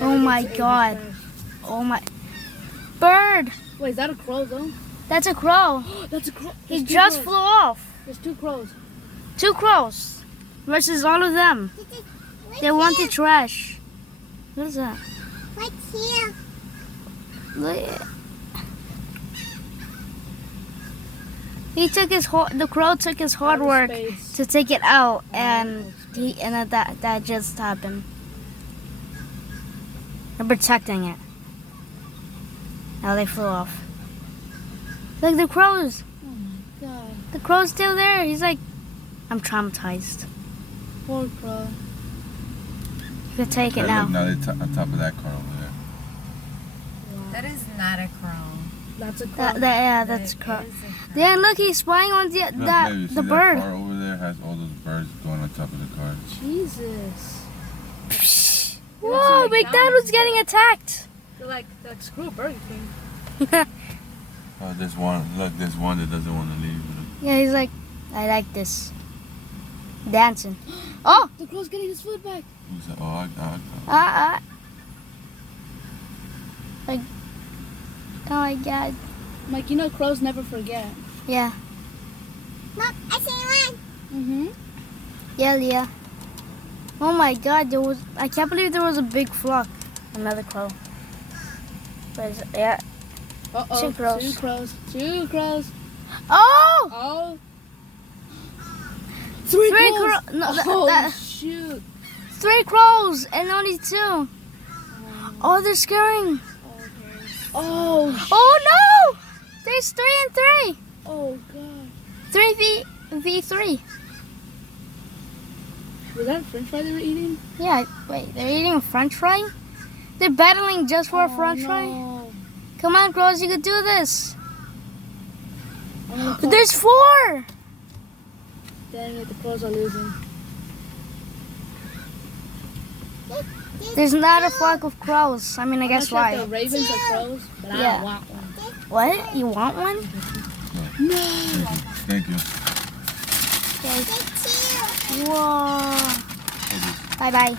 Oh my god. Oh my. Bird! Wait, is that a crow though? That's a crow. That's a crow. He just flew off. There's 2 crows. 2 crows versus all of them. They want the trash. What is that? What's here? Look. The crow took his hard work to take it out, and that just happened. They're protecting it. Now they flew off. Look, the crows. Oh my god. The crow's still there. He's like, I'm traumatized. Poor crow. You can take it now. Now they're on top of that car over there. That is not a crow. That's a crow. Yeah, that's a crow. That is a crow. Yeah, look, he's spying on Look, baby, the see that bird. car over there has all those birds going on top of the car. Jesus. Whoa, McDonald's getting attacked. They're like screw Burger King. Oh, there's one. Look, there's one that doesn't want to leave. Yeah, he's like, I like this. Dancing. Oh! The crow's getting his food back. He said, oh, Like, oh my god. Mike, you know crows never forget. Yeah. Look, I see one. Mm-hmm. Yeah, Leah. Oh my god, I can't believe there was a big flock. Another crow. Yeah. Uh-oh. 2 crows. 2 crows. 2 crows. Oh! Oh. 3 crows. crows. No, Oh, shoot. 3 crows and only 2. Oh, they're scaring. Oh. Oh no! There's 3 and 3. Oh, God. 3v3. Was that a french fry they were eating? Yeah, wait, they're eating a french fry? They're battling just for a french fry? No. Come on, crows, you can do this. Oh, But there's 4! dang it, the crows are losing. There's not a flock of crows. I mean, I guess I'm not sure why? if the ravens are crows, but I Yeah. don't want one. What? You want one? No. Thank you. Whoa. Bye-bye.